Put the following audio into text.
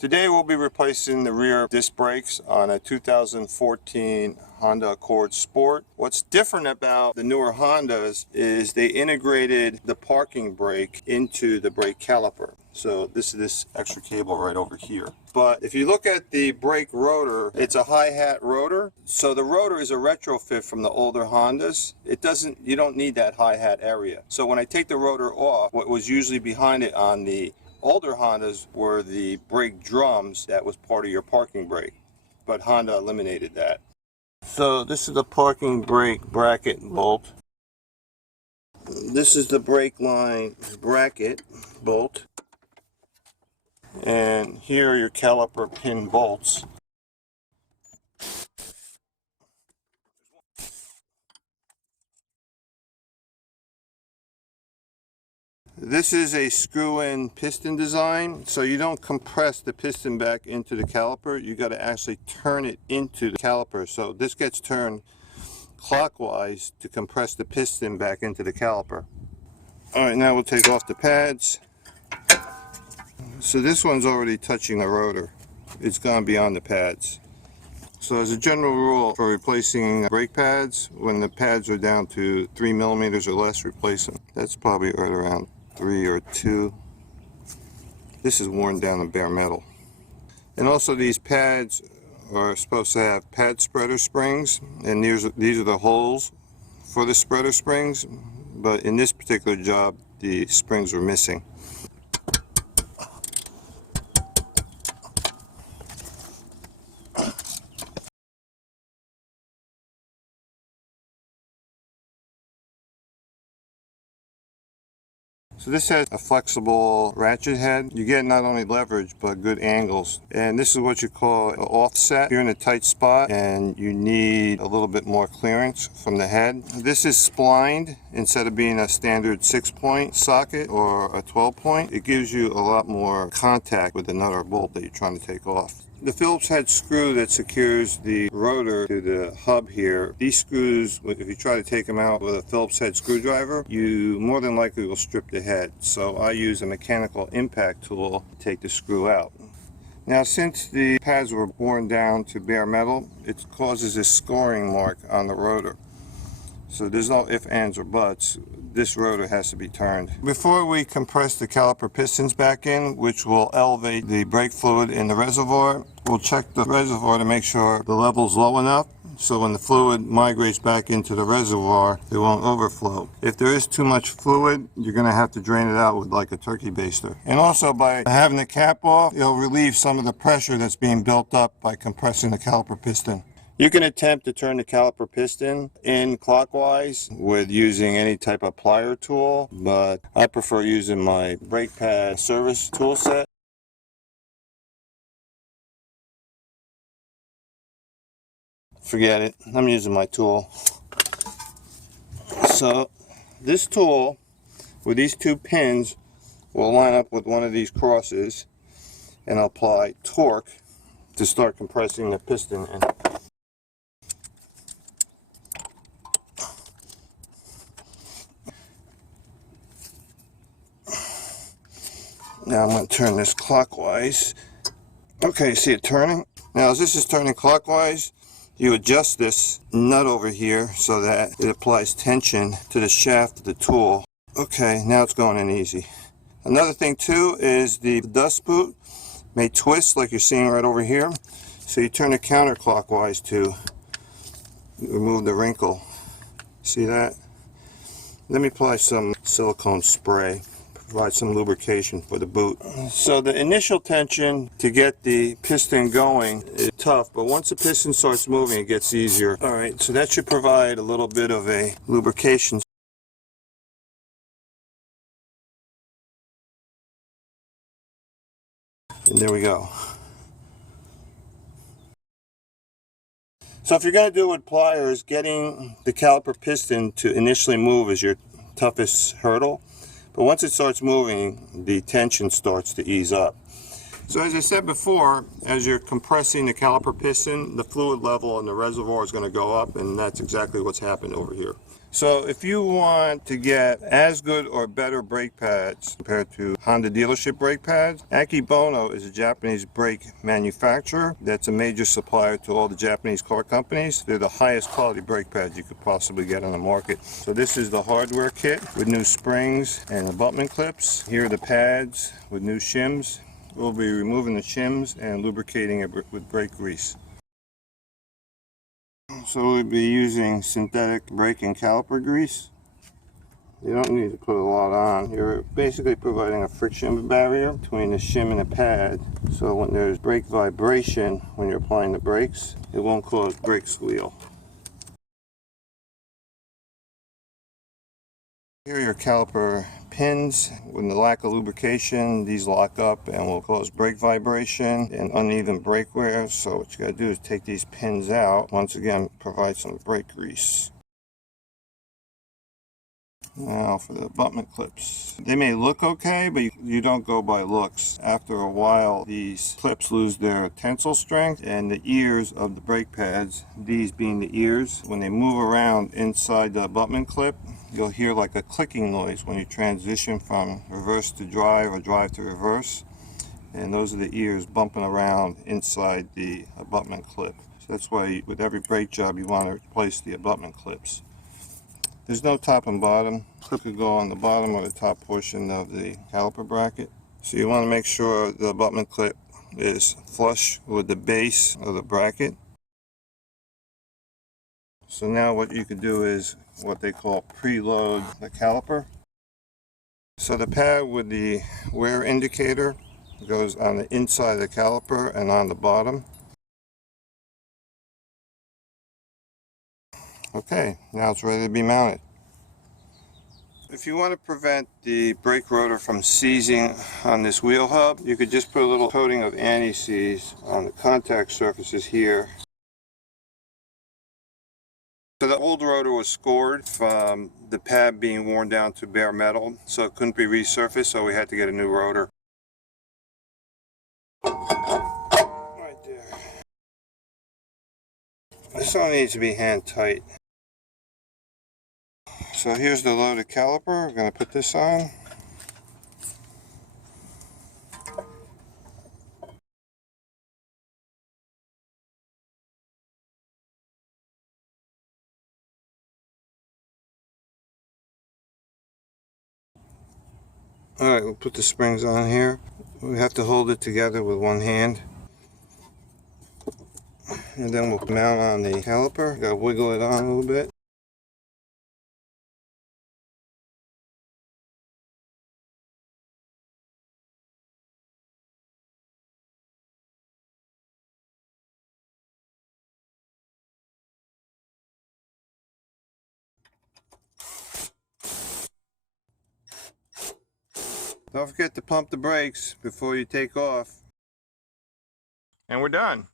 Today we'll be replacing the rear disc brakes on a 2014 Honda Accord Sport. What's different about the newer Hondas is they integrated the parking brake into the brake caliper. So this is this extra cable right over here. But if you look at the brake rotor, it's a hi-hat rotor. So the rotor is a retrofit from the older Hondas. You don't need that hi-hat area. So when I take the rotor off, what was usually behind it on the older Hondas were the brake drums that was part of your parking brake, but Honda eliminated that. So this is the parking brake bracket bolt. This is the brake line bracket bolt. And here are your caliper pin bolts. This is a screw-in piston design, so you don't compress the piston back into the caliper. You got to actually turn it into the caliper. So this gets turned clockwise to compress the piston back into the caliper. Alright, now we'll take off the pads. So this one's already touching the rotor. It's gone beyond the pads. So as a general rule for replacing brake pads, when the pads are down to 3 millimeters or less, replace them. That's probably right around 3 or 2. This is worn down to bare metal. And also these pads are supposed to have pad spreader springs, and these are the holes for the spreader springs, but in this particular job the springs were missing. So this has a flexible ratchet head. You get not only leverage but good angles, and this is what you call an offset. If you're in a tight spot and you need a little bit more clearance from the head. This is splined instead of being a standard 6-point socket or a 12-point. It gives you a lot more contact with the nut or bolt that you're trying to take off. The Phillips head screw that secures the rotor to the hub here, these screws, if you try to take them out with a Phillips head screwdriver, you more than likely will strip the head. So I use a mechanical impact tool to take the screw out. Now, since the pads were worn down to bare metal, it causes a scoring mark on the rotor. So there's no ifs, ands, or buts. This rotor has to be turned. Before we compress the caliper pistons back in, which will elevate the brake fluid in the reservoir, we'll check the reservoir to make sure the level's low enough so when the fluid migrates back into the reservoir, it won't overflow. If there is too much fluid, you're going to have to drain it out with like a turkey baster. And also by having the cap off, it'll relieve some of the pressure that's being built up by compressing the caliper piston. You can attempt to turn the caliper piston in clockwise with using any type of plier tool, but I prefer using my brake pad service tool set. Forget it, I'm using my tool. So this tool with these two pins will line up with one of these crosses and I'll apply torque to start compressing the piston in. Now I'm going to turn this clockwise. Okay, see it turning? Now as this is turning clockwise, you adjust this nut over here so that it applies tension to the shaft of the tool. Okay, now it's going in easy. Another thing too is the dust boot may twist like you're seeing right over here. So you turn it counterclockwise to remove the wrinkle. See that? Let me apply some silicone spray. Provide some lubrication for the boot. So the initial tension to get the piston going is tough, but once the piston starts moving it gets easier. Alright, so that should provide a little bit of a lubrication. And there we go. So if you're going to do it with pliers, getting the caliper piston to initially move is your toughest hurdle. But once it starts moving, the tension starts to ease up. So as I said before, as you're compressing the caliper piston, the fluid level in the reservoir is going to go up, and that's exactly what's happened over here. So if you want to get as good or better brake pads compared to Honda dealership brake pads, Akebono is a Japanese brake manufacturer that's a major supplier to all the Japanese car companies. They're the highest quality brake pads you could possibly get on the market. So this is the hardware kit with new springs and abutment clips. Here are the pads with new shims. We'll be removing the shims and lubricating it with brake grease. So we'll be using synthetic brake and caliper grease. You don't need to put a lot on. You're basically providing a friction barrier between the shim and the pad, so when there's brake vibration when you're applying the brakes, it won't cause brake squeal. Here are your caliper pins. With the lack of lubrication, these lock up and will cause brake vibration and uneven brake wear. So what you got to do is take these pins out. Once again, provide some brake grease. Now for the abutment clips. They may look okay, but you don't go by looks. After a while, these clips lose their tensile strength, and the ears of the brake pads, these being the ears, when they move around inside the abutment clip, you'll hear like a clicking noise when you transition from reverse to drive or drive to reverse. And those are the ears bumping around inside the abutment clip. So that's why with every brake job you want to replace the abutment clips. There's no top and bottom. Clip could go on the bottom or the top portion of the caliper bracket. So you want to make sure the abutment clip is flush with the base of the bracket. So now what you could do is what they call preload the caliper. So the pad with the wear indicator goes on the inside of the caliper and on the bottom. Okay, now it's ready to be mounted. If you want to prevent the brake rotor from seizing on this wheel hub, you could just put a little coating of anti-seize on the contact surfaces here. So the old rotor was scored from the pad being worn down to bare metal, so it couldn't be resurfaced, so we had to get a new rotor. Right there. This one needs to be hand tight. So here's the loaded caliper. We're going to put this on. Alright, we'll put the springs on here. We have to hold it together with one hand. And then we'll mount on the caliper. Gotta wiggle it on a little bit. Don't forget to pump the brakes before you take off. And we're done.